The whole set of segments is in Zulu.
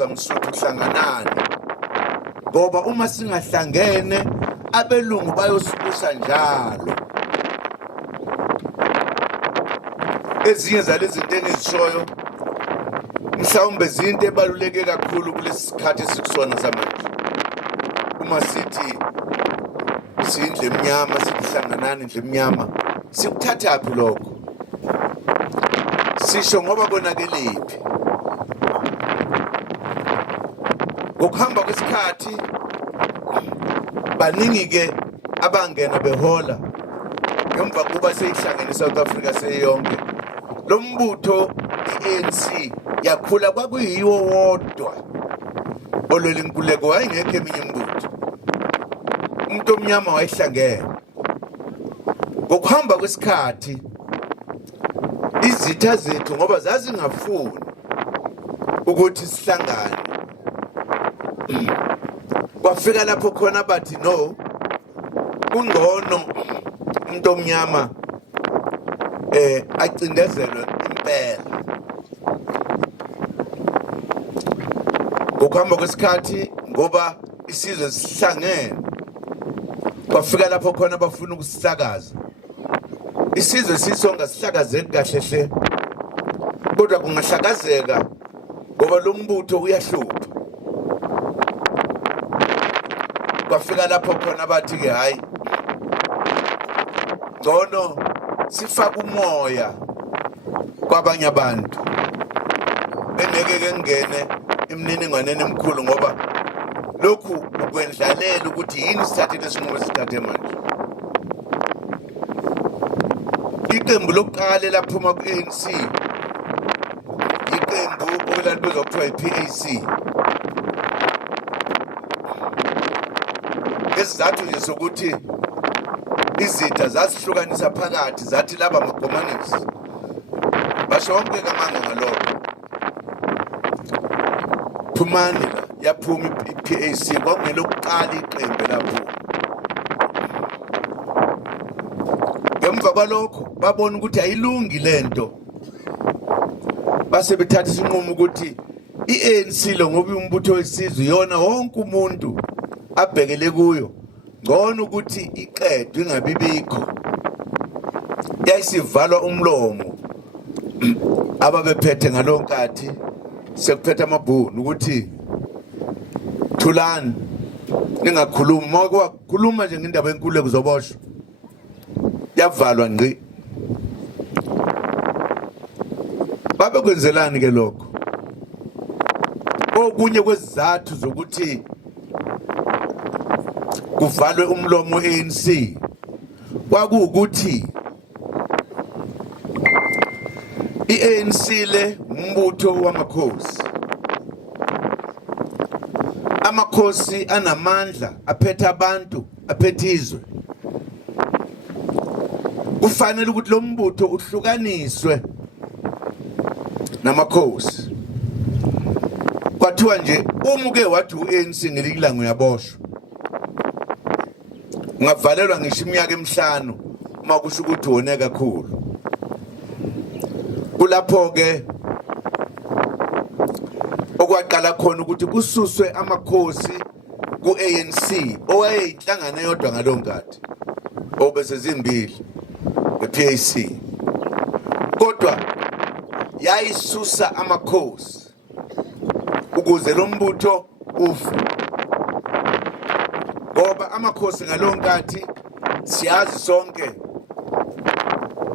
Samsuthu hlanganani ngoba uma singahlangene abelungu bayosibusa njalo. Ezinye zalezi zinto engizishoyo mhlawumbe izinto ebaluleke kakhulu kulesi sikhathi esikusona samanje. Uma sithi sindle emnyama sihlanganani indle emnyama sikuthathaphi lokho? Sisho ngoba konakelephi? Ngokuhamba kwesikhathi baningi ke abangena behola ngemva kuba seyihlangene South Africa seyonke. Lo mbutho iANC yakhula kwakuyiwo wodwa olwela inkululeko, wayengekho eminye imbutho. Umuntu omnyama wayehlangene. Ngokuhamba kwesikhathi izitha zethu ngoba zazingafuni ukuthi sihlangane, kwafika lapho khona bathi no, kungcono umuntu omnyama acindezelwe impela. Ngokuhamba kwesikhathi ngoba isizwe sihlangene, kwafika lapho khona bafuna ukusihlakaza. Isizwe sisonga sihlakazeki kahle hle, kodwa kungahlakazeka ngoba lo mbutho uyahlupha. Kwafika lapho khona bathi ke hayi, ngcono sifaka umoya kwabanye abantu bengeke ke ngene imininingwane emikhulu ngoba lokhu ukwendlalela ukuthi yini sithathe lesinqumo sithathe manje. Iqembu lokuqala laphuma ku-ANC iqembu okulalibizwa kuthiwa yi-PAC. Isizathu nje sokuthi izitha zasihlukanisa phakathi zathi laba amakomanisi basho wonke kamanga ngalokho. Phumani la yaphuma i-PAC kwakungelokuqala iqembu lapho. Ngemva kwalokho babona ukuthi ayilungi lento, base bethatha isinqumo ukuthi iANC lo ngoba umbutho wesizwe yona wonke umuntu abhekele kuyo, ngcono ukuthi iqedwe ingabibikho. Yayisivalwa umlomo ababephethe ngalonkathi sekuphethe amabhunu ukuthi thulani ningakhulumi, ngoba khuluma nje ngendaba yenkululeko zoboshwa yavalwa ngqi. Babe kwenzelani ke lokho? Okunye kwezizathu zokuthi kuvalwe umlomo we-ANC kwakuwukuthi iANC le umbutho wamakhosi. Amakhosi anamandla, aphethe abantu, aphethe izwe. Kufanele ukuthi lo mbutho uhlukaniswe namakhosi. Kwathiwa nje uma uke wathi u-ANC ngelikilanga uyaboshwa, ungavalelwa ngisho iminyaka emihlanu uma kusho ukuthi wone kakhulu. Kulapho ke okwaqala khona ukuthi kususwe amakhosi ku-ANC owayeyinhlangano eyodwa ngalonkathi obese zimbili nge-PAC, kodwa yayisusa amakhosi ukuze lo mbutho ufe. Ngoba amakhosi ngalonkathi siyazi sonke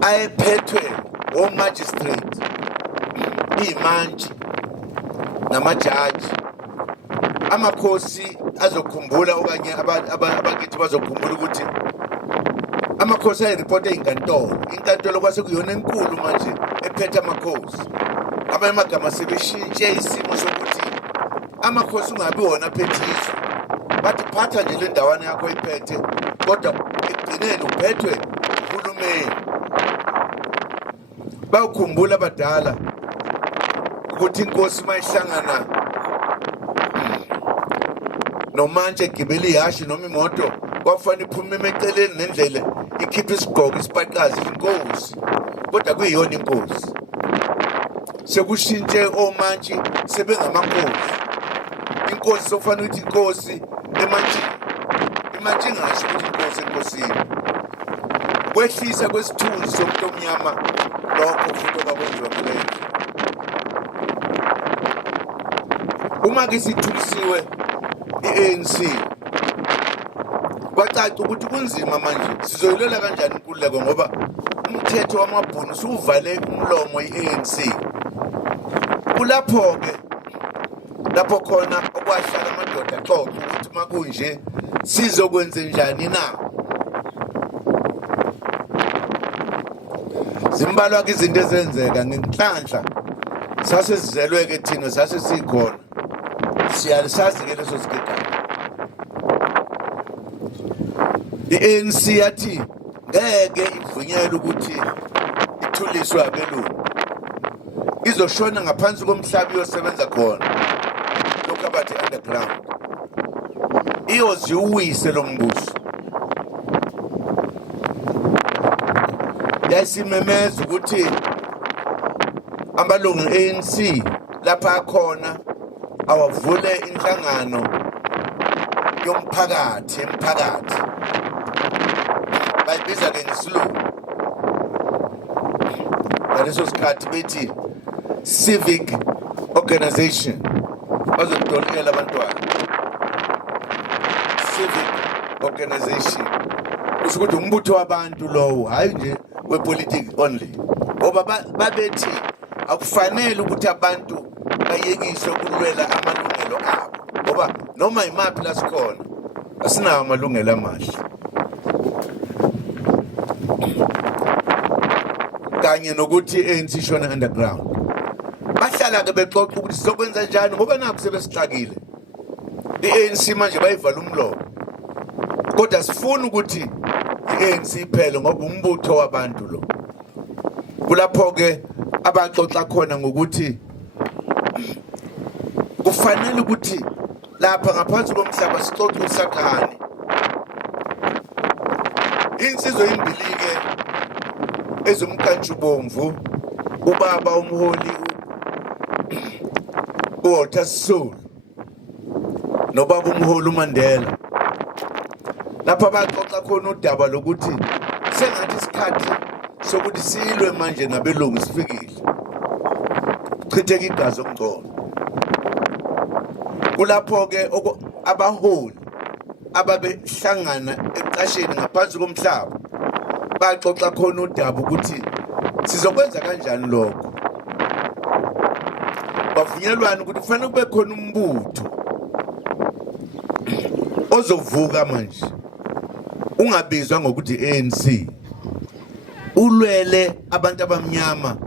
ayephethwe o-magistrate, imantshi namajaji. Amakhosi azokhumbula okanye abakithi bazokhumbula ukuthi amakhosi ayiripota inkantolo kwase kuyona enkulu manje ephethe amakhosi. Amanye amagama sebeshintshe isimo sokuthi amakhosi ungabi wona aphethe izwe, bathi phatha nje le ndawana yakho iphethe, kodwa ekugcineni uphethwe uhulumeni. Bawukhumbula abadala ukuthi inkosi mayihlangana nomantshi egibela ihashi noma imoto, kwafanele iphume emeceleni nendlela ikhiphe isigqoko isipaqazi inkosi, kodwa kuyiyona inkosi. Sekushintshe omantshi sebengamakhosi. inkosi sokufanele ukuthi inkosi imantshini ngasho ukuthi inkosi enkosini kwehlisa kwesithunzi somuntu omnyama lokho futhi okwakwenziwa kuleyo. Uma-ke sithulisiwe i-ANC kwacaca ukuthi kunzima manje sizoyilela kanjani inkululeko ngoba umthetho wamabhunu usuvale umlomo i-ANC. Kulapho-ke lapho khona okwahlala amadoda axoxa ukuthi makunje sizokwenza njani na. Zimbalwa-ke izinto ezenzeka ngenhlanhla sasesizelwe-ke thina sasesikhona siyalisazi-ke leso sigigaba. I-ANC yathi ngeke ivunyelwe ukuthi ithuliswe abelungu, izoshona ngaphansi komhlaba iyosebenza khona lokhu abathi underground, iyoze uwise lo mbuso. Yayisimemeza ukuthi amalungu e-ANC lapha akhona awavule inhlangano yomphakathi emphakathi, bayibiza-ke ngesilungu ngaleso sikhathi bethi civic organization, bazokutolikela abantwana. Civic organization kusho ukuthi umbutho wabantu lowo, hhayi nje wepolitics only, ngoba babethi akufanele ukuthi abantu bayekiswe ukulwela amalungelo abo, ngoba noma imaphi la sikhona asinawo amalungelo amahle. Kanye nokuthi i-ANC ishona underground, bahlala-ke bexoxa ukuthi sizokwenza njani ngoba nakho sebesixakile. I-ANC manje bayivala umlomo, kodwa sifuna ukuthi i-ANC iphele ngoba umbutho wabantu lo. Kulapho-ke abaxoxa khona ngokuthi kufanele ukuthi lapha ngaphansi komhlaba sixoxe usakhane. Insizwa ezimbili-ke ezomkantshubomvu, ubaba umholi uWalter Sisulu nobaba umholi uMandela, lapha baxoxa khona udaba lokuthi sengathi isikhathi sokuthi silwe manje nabelungu sifikile, kuchitheka igazi okungcono. Kulapho-ke abaholi ababehlangana eqasheni ngaphansi komhlaba baxoxa khona udaba ukuthi sizokwenza kanjani lokho. Bavunyelwana ukuthi kufanele kube khona umbutho ozovuka manje ungabizwa ngokuthi ANC, ulwele abantu abamnyama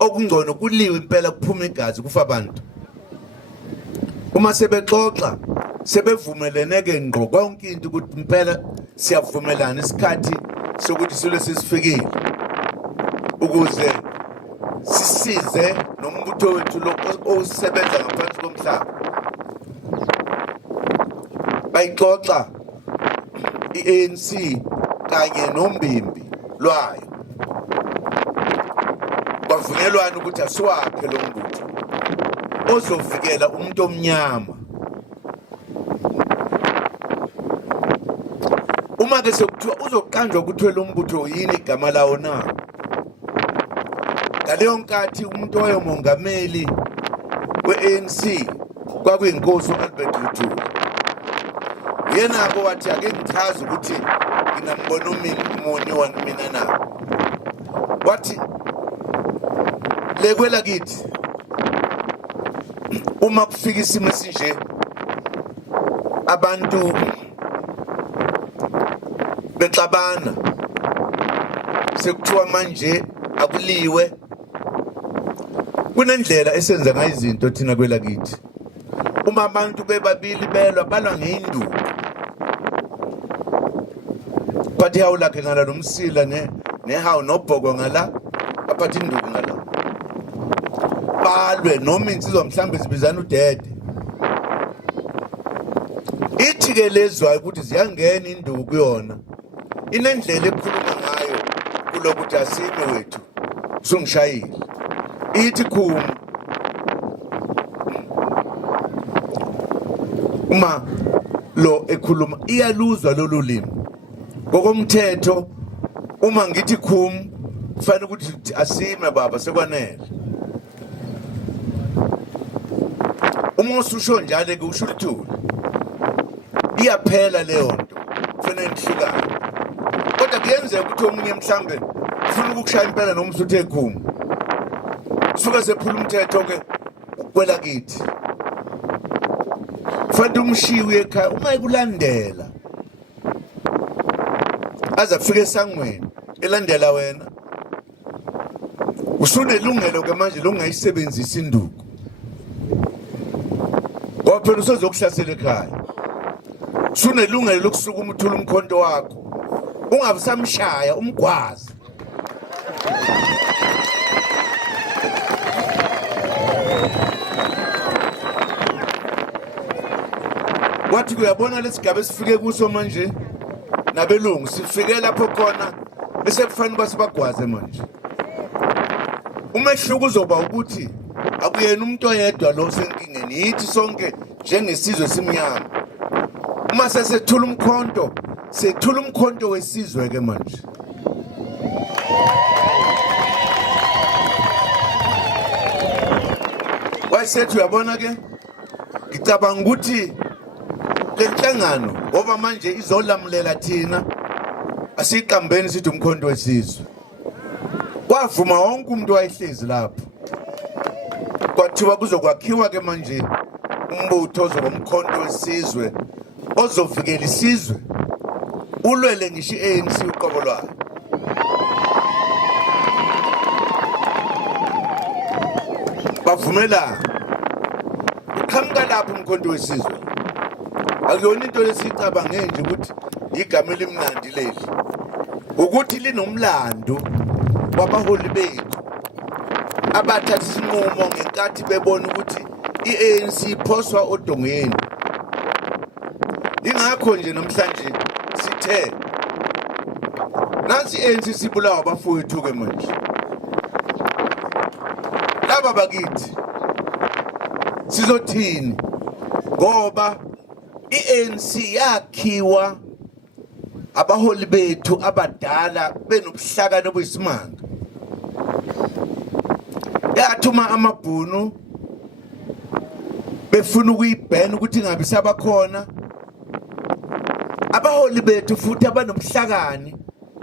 okungcono kuliwe impela kuphuma igazi kufa abantu. Uma sebexoxa sebevumeleneke ngqo konke into ukuthi impela siyavumelana isikhathi sokuthi silwe sesifikile ukuze sisize nombutho wethu lo osebenza ngaphansi komhlaba. Bayixoxa i-ANC kanye nombimbi lwayo, bavunyelwana ukuthi asiwakhe lo mbutho ozovikela umuntu omnyama. Uma-ke sekuthiwa uzoqanjwa ukuthi lo mbutho yini igama lawo na, ngaleyo nkathi umuntu owayemongameli we-ANC kwakuyinkosi u-Albert Luthuli. Yena-ke wathi ake ngichaze ukuthi nginambono muni mina na. Wathi le kwelakithi uma kufika isimo esinje abantu bexabana sekuthiwa manje akuliwe, kunendlela esenza ngayo izinto thina kwelakithi. Uma abantu bebabili balwa ngeinduku, phathi hawu lakhe ngala nomsila nehawu nobhoko ngala, aphathi induku ngala, balwe noma insizwa mhlambe zibizana udede. Ithi-ke lezwayo ukuthi ziyangena induku kuyona inendlela ekhuluma ngayo kulokuthi asime wethu sungishayile, ithi khuma. uma lo ekhuluma iyaluzwa lolu limi ngokomthetho. Uma ngithi khum kufanele ukuthi asime baba sekwanele. Uma ususho njalo ke usho uthule iyaphela leyo nto kufanele nihlukane. Kodwa kuyenzeka ukuthi omunye mhlambe ufuna ukukushaya impela noma usuthe khum suka sephula umthetho ke ukwela kithi kufanele umshiwe ekhaya uma ekulandela aza kufika esangweni elandela wena usunelungelo ke manje lokungayisebenzisa induku ngoba phela usozokuhlasela ekhaya. Usunelungelo lokusuka umthula umkhonto wakho ungabisamshaya umgwazi. Wathi kuyabona lesigaba esifike kuso manje nabelungu sifike lapho khona bese kufanele basibagwaze manje. Umehluko uzoba ukuthi akuyena umuntu oyedwa lo senkingeni yithi sonke njengesizwe simnyama. Uma sesethula umkhonto sethula umkhonto wesizwe ke manje. Wayesethu uyabona ke ngicabanga ukuthi lenhlangano ngoba manje izolamulela thina asiqambeni sithi umkhonto wesizwe. Kwavuma wonke umuntu wayehlezi lapho. Kwathiwa kuzokwakhiwa ke manje umbutho ozoba umkhonto wesizwe ozovikela isizwe ulwele ngisho ANC uqobo lwayo. Bavumela uqhamuka lapho umkhonto wesizwe. Akuyona into lesicabanga nje ukuthi igama elimnandi leli ukuthi linomlando wabaholi bethu abathatha isinqumo ngenkathi bebona ukuthi iANC iphoswa odongeni. Ingakho nje namhlanje sithe nansi iANC sibulawa abafowethu ke manje. Laba bakithi sizothini ngoba iANC yakhiwa abaholi bethu abadala benobuhlakani obuyisimanga. Yathuma amabhunu befuna ukuyibhena ukuthi ingabi sabakhona. Abaholi bethu futhi abanobuhlakani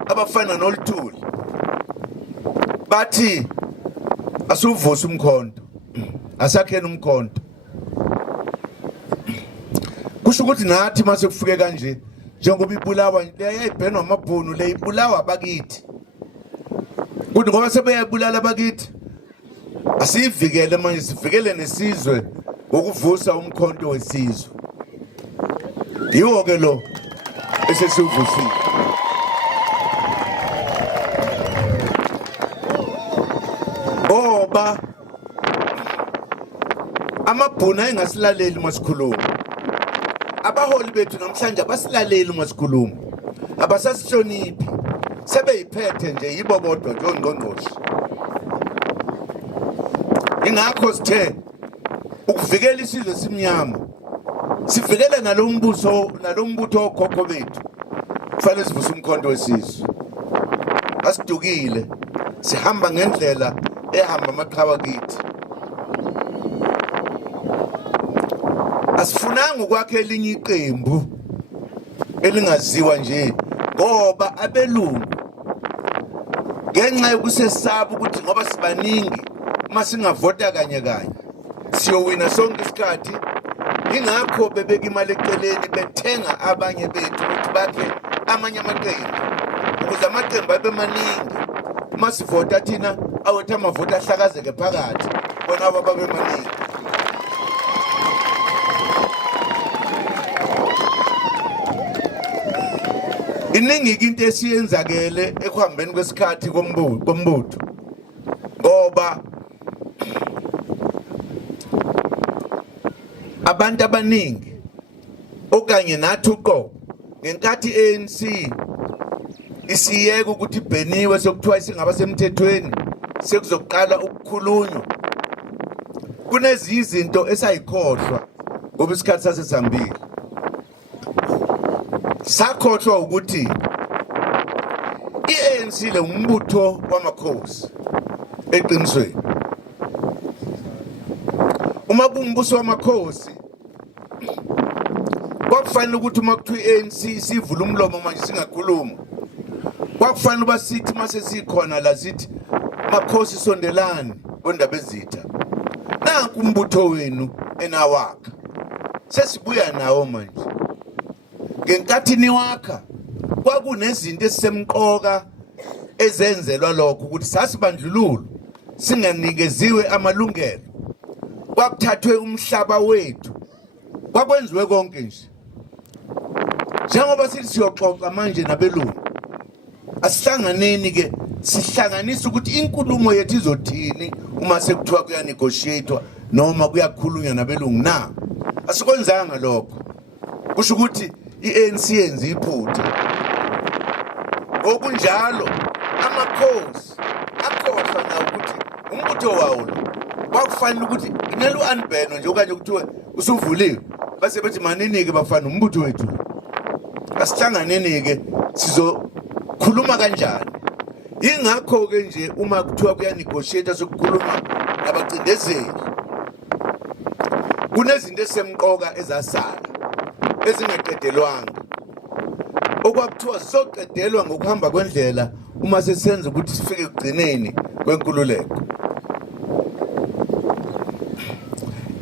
abafana noLuthuli bathi asuvuse umkhonto asakhena umkhonto. Kusho ukuthi nathi mase kufike kanje njengoba ibulawa leyayibhenwa amabhunu leyibulawa abakithi kuthi ngoba sebeyabulala abakithi asivikele manje sivikele nesizwe ngokuvusa umkhonto wesizwe. Yiwo ke lo esesivusile. Ngoba amabhunu ayengasilaleli masikhuluma. Abaholi bethu namhlanje abasilaleli uma sikhuluma. Abasasihloniphi. Sebeyiphethe nje yibo bodwa nje ongqongqoshe. Ingakho sithe ukuvikela isizwe simnyama. Sivikela nalombutho okhokho bethu. Kufanele sivuse umkhonto wesizwe. Asidukile. Sihamba ngendlela ehamba amaqhawe kithi. Asifunanga ukwakhe elinye iqembu elingaziwa nje ngoba abelungu ngenxa yokusesaba ukuthi ngoba sibaningi uma singavota kanye siyowina sonke isikhathi. Ingakho bebeka imali eceleni bethenga abanye bethu ukuthi bakhe amanye amaqembu ukuze amaqembu abe maningi. Uma sivota thina awethu amavoti ahlakazeke phakathi bona babe maningi. Iningi into esiyenzakele ekuhambeni kwesikhathi kombutho ngoba abantu abaningi okanye nathi uqobo ngenkathi iANC isiyeka ukuthi ibheniwe sokuthiwa isingaba semthethweni sekuzoqala ukukhulunywa kunezinye izinto esayikhohlwa ngoba isikhathi sasesihambile. Sakhohlwa ukuthi i-ANC le umbutho wamakhosi eqinisweni. Uma kumbuso wamakhosi kwakufanele ukuthi uma kuthiwa i-ANC sivula umlomo manje singakhuluma, kwakufanele uba sithi mase sikhona la sithi makhosi sondelani kwendaba ezitha, nanku umbutho wenu enawakha, sesibuya nawo manje. Ngenkathi niwakha kwakunezinto ezisemqoka ezenzelwa lokho ukuthi sasibandlululo singanikeziwe amalungelo, kwakuthathwe umhlaba wethu, kwakwenziwe konke nje. Njengoba sithi siyoxoxa manje nabelungu, asihlanganeni ke sihlanganise ukuthi inkulumo yethu izothini uma sekuthiwa kuyanegotiatewa noma kuyakhulunywa nabelungu na. Asikwenzanga lokho, kusho ukuthi i-ANC yenza iphutha. Ngokunjalo amakhosi akhohlwa nawo ukuthi umbutho wawo kwakufanele ukuthi inelu unbano nje okanye kuthiwe usuvuliwe base bethi manini ke bafana umbutho wethu. Asihlanganeni ke sizokhuluma kanjani. Ingakho ke nje uma kuthiwa kuyanegotiate sokukhuluma nabacindezeli, kunezinto esemqoka ezasala ezingaqedelwanga, okwakuthiwa sizoqedelwa ngokuhamba kwendlela uma sesenza ukuthi sifike ekugcineni kwenkululeko.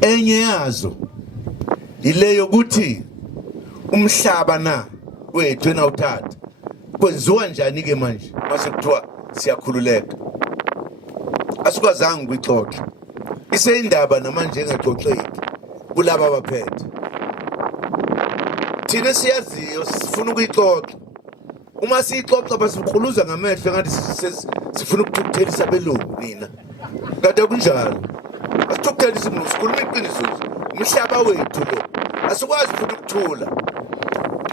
Enye yazo ileyo ukuthi umhlaba na wethu enawuthatha kwenziwa njani ke manje mase kuthiwa siyakhululeka. Asikwazanga ukuyixoxa, iseyindaba namanje engaxoxeki kulaba abaphethe. Thina siyaziyo sifuna ukuyixoxa, uma siyixoxa basikhuluza ngamehlo ngathi sifuna ukuthukuthelisa abelungu nina. Kade kunjalo, asithukuthelisa umuntu, sikhuluma iqiniso nje. Umhlaba wethu lo asikwazi futhi ukuthula.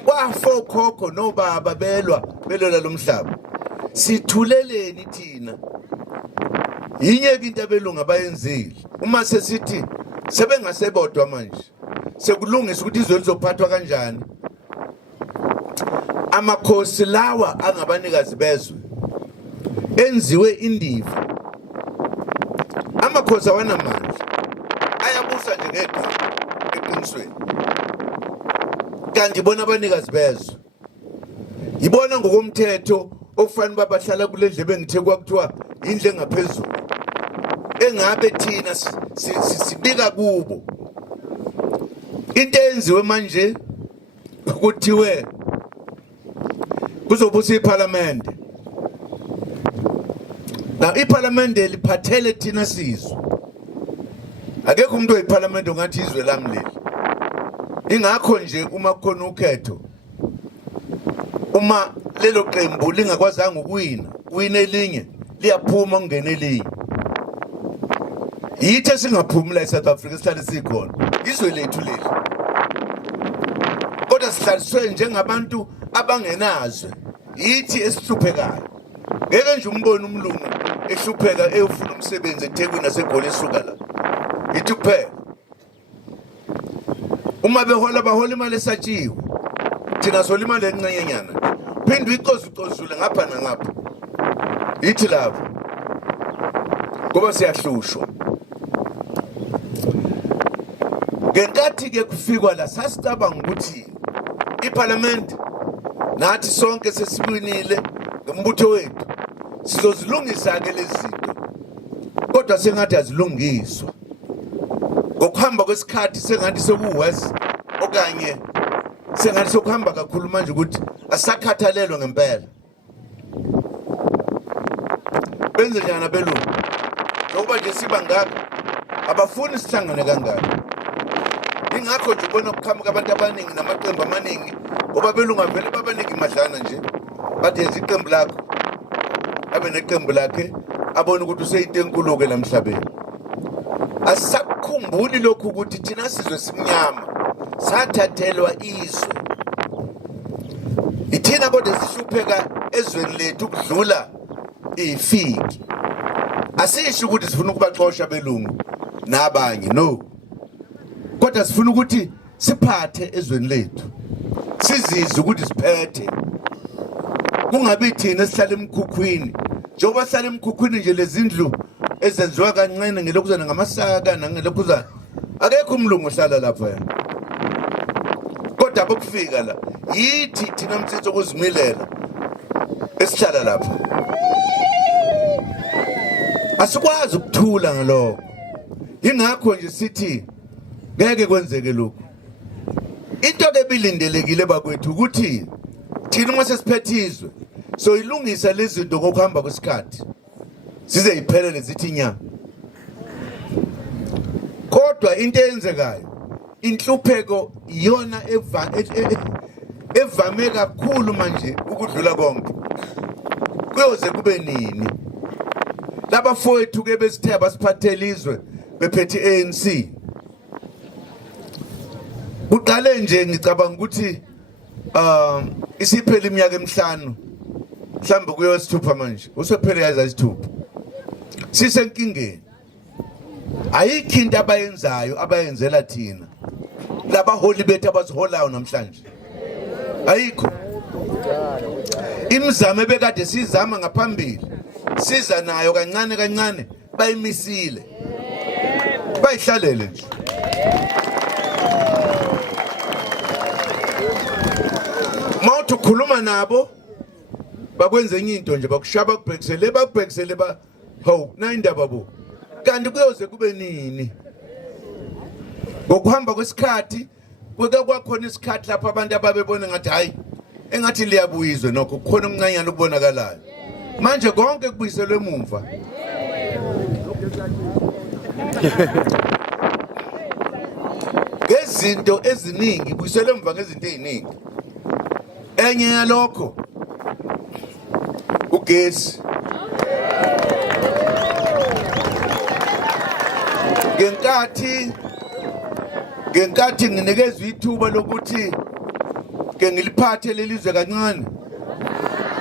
Kwafa okhokho nobaba belwela lo mhlaba. Sithuleleni thina. Yinye into abelungu abayenzile. Uma sesithi sebengasebodwa manje, sekulungisa ukuthi izwe lizophathwa kanjani. Amakhosi lawa angabanikazi bezwe enziwe indiva. Amakhosi awanamandla ayabusa nje ngegama eqinisweni, kanti bona abanikazi bezwe yibona ngokomthetho okufanele babahlala kule ndlebe engithe kwakuthiwa indle engaphezulu, engabe thina sibika kubo. Into enziwe manje ukuthiwe kuzobusa iParliament. Na iParliament liphathele thina sizwe. Akekho umuntu weParliament ongathi izwe lami leli. Ingakho nje uma kukhona ukhetho, uma lelo qembu lingakwazanga ukuwina elinye liyaphuma kungena elinye. Yithe singaphumi la eSouth Africa sihlale sikhona izwe lethu leli, kodwa sihlaliswe njengabantu abangenazwe. Yithi esihluphekayo. Ngeke nje umbone umlungu ehlupheka eyofuna umsebenzi eThekwini naseGoli esuka la. Yithi kuphela. Uma bahola imali esatshiwe, thina sola imali encenyenyana. Phinde uyicozule ngapha nangapha. Yithi lapho ngoba siyahlushwa. Ngenkathi ke kufikwa la sasicabanga ukuthi iParliament nathi sonke sesiwinile ngombutho wethu sizozilungisa ke lezi zinto, kodwa sengathi azilungiswa. Ngokuhamba kwesikhathi sengathi sekuwesi okanye sengathi sokuhamba kakhulu manje ukuthi asakhathalelwe ngempela. Benze njani abelungu? Ngoba nje siba ngaka abafuni sihlangane kangaka. Ingakho nje ubona ukuqhamuka abantu abaningi namaqembu amaningi, ngoba belunga vele babaningi madlana nje. Bathi yenza iqembu lakho, abe neqembu lakhe, abone ukuthi useyinto enkulu ke lamhlabeni. Asakukhumbuli lokhu ukuthi thina sizwe simnyama sathathelwa izwe. Ithina kodwa sihlupheka ezweni lethu ukudlula ifiki. Asisho ukuthi sifuna ukubaxosha belungu nabanye, no. kodwa sifuna ukuthi siphathe ezweni lethu, sizizwe ukuthi siphethe, kungabi thina esihlala emkhukhwini. Njengoba sihlala emkhukhwini nje lezindlu ezenziwa kancane ngelokuzana ngamasaka nangelokuzana, akekho umlungu ohlala lapha yena. Kodwa bokufika la yithi thina mthetho ukuzimilela esihlala lapha, asikwazi ukuthula ngalokho. Ingakho nje sithi ngeke kwenzeke lokho. Into ke bilindelekile bakwethu ukuthi thina uma sesiphethizwe so ilungisa lezi zinto ngokuhamba kwesikhathi size iphelele zithi nya. Kodwa into eyenzekayo, inhlupheko iyona evame kakhulu manje ukudlula konke. Kuyoze kube nini laba fowethu ke besithe basiphathelizwe bephethe ANC? Kuqale nje ngicabanga ukuthi isiphele iminyaka emihlanu mhlambe kuyosithupha manje, usephele yaza isithupha. Sisenkingeni. Ayikho into abayenzayo abayenzela thina labaholi bethu abasiholayo namhlanje. Ayikho. Imizamo ebekade sizama ngaphambili siza nayo kancane kancane bayimisile, bayihlalele nje. Mawuthi ukhuluma nabo bakwenza enye into nje, bakushaba kubhekisele bakubhekisele ho nayindaba bo. Kanti kuyoze kube nini? Ngokuhamba kwesikhathi kweke kwakhona isikhathi lapha abantu ababebona ngathi hayi engathi liyabuyizwe nokho kukhona umncanyana ukubonakalayo. Manje konke kubuyiselwe emuva. Ngezinto eziningi kubuyiselwe emuva ngezinto eziningi. Enye yalokho ugesi. Ngenkathi nginikezwe ithuba lokuthi ke ngiliphathe lelizwe kancane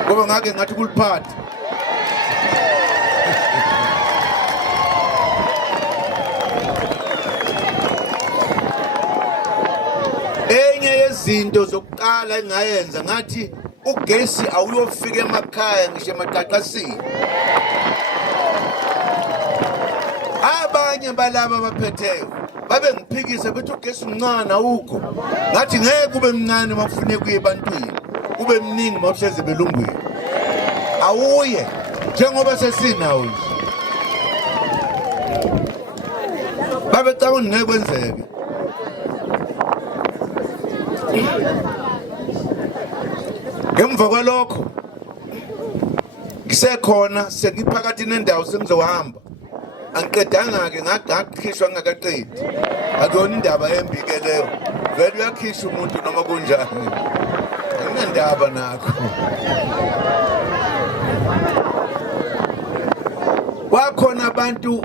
ngoba ngake ngathi kuliphatha. Enye yezinto zokuqala engayenza ngathi ugesi awuyofika emakhaya ngisho emaqaqasini. Abanye balaba abaphetheyo babe ngiphikise bethi ugesi mncane awukho. Ngathi ngeke kube mncane makufune kuye ebantwini, kube mningi mawuhleze belungwini. Awuye njengoba sesinawo nje. Babe cabanga ngeke kwenzeke. Ngemva kwalokho ngisekhona sengiphakathi nendawo sengizohamba. Angiqedanga ke ngakhishwa ngakaqedi. Akuyona indaba embi ke leyo. Vele uyakhisha umuntu noma kunjani. Anginandaba nakho. Wakhona abantu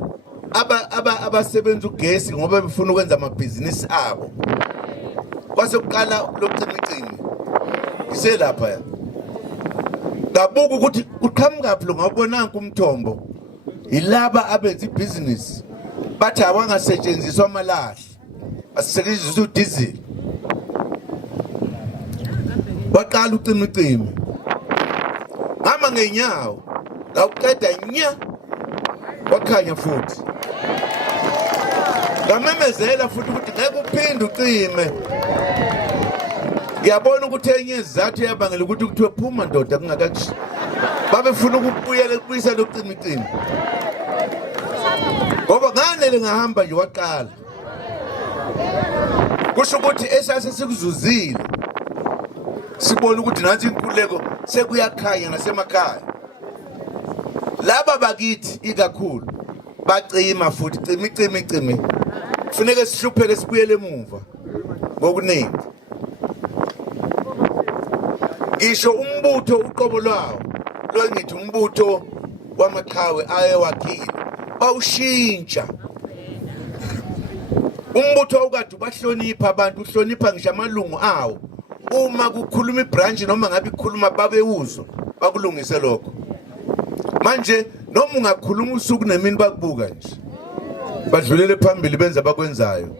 abasebenza ugesi ngoba befuna ukwenza amabhizinisi abo. Kwase kuqala lokucimicimi. Iselapha ya. Ngabuka ukuthi uqhamuka phi ngabonanga umthombo. Ilaba abenza ibhizinisi bathi awangasetshenziswa amalahle, asisetshenziswa udiesel. Waqala ucimicimi. Ngama ngenyawo. Ngawuqeda nya. Wakhanya futhi. Ngamemezela futhi ukuthi ngeke uphinde ucime. Ngiyabona ukuthi enye izathu yabangela ukuthi kuthiwe phuma ndoda kungakakushi. Babefuna ukubuyela ukubuyisa lokucimicimi. Ngoba nganele ngahamba nje waqala. Kusho ukuthi esase sikuzuzile. Sibona ukuthi nathi inkululeko sekuyakhanya nasemakhaya. Laba bakithi ikakhulu bacima futhi cimicimi. Kufuneka sihlupheke sibuyele emuva ngokuningi. Ngisho umbutho uqobo lwawo lo ngithi umbutho wamaqhawe ayewakhile bawushintsha. Umbutho ukade bahlonipha abantu, uhlonipha ngisho amalungu awo. Uma kukhuluma ibranch noma ngabe ikhuluma babewuzo bakulungise lokho. Manje noma ungakhuluma usuku nemini bakubuka nje. Badlulele phambili benza bakwenzayo.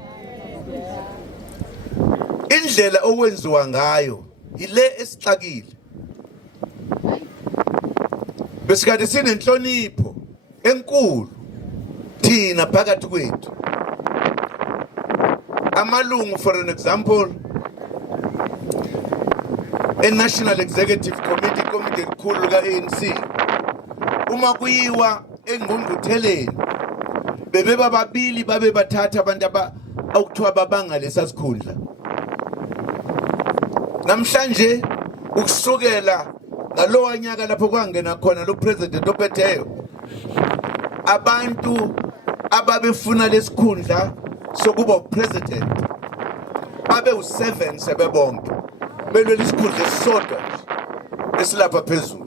indlela owenziwa ngayo ile esixakile besikade sinenhlonipho enkulu thina phakathi kwethu amalungu for an example National Executive Committee likhulu ka-ANC uma kuyiwa engqungqutheleni bebe bababili babe bathatha abantu okuthiwa babanga lesasikhundla namhlanje ukusukela ngalowa nyaka lapho kwangena khona lo president ophetheyo abantu ababefuna lesikhundla sokuba president babe u7 sebebonke belwe lesikhundla esisodwa esilapha phezulu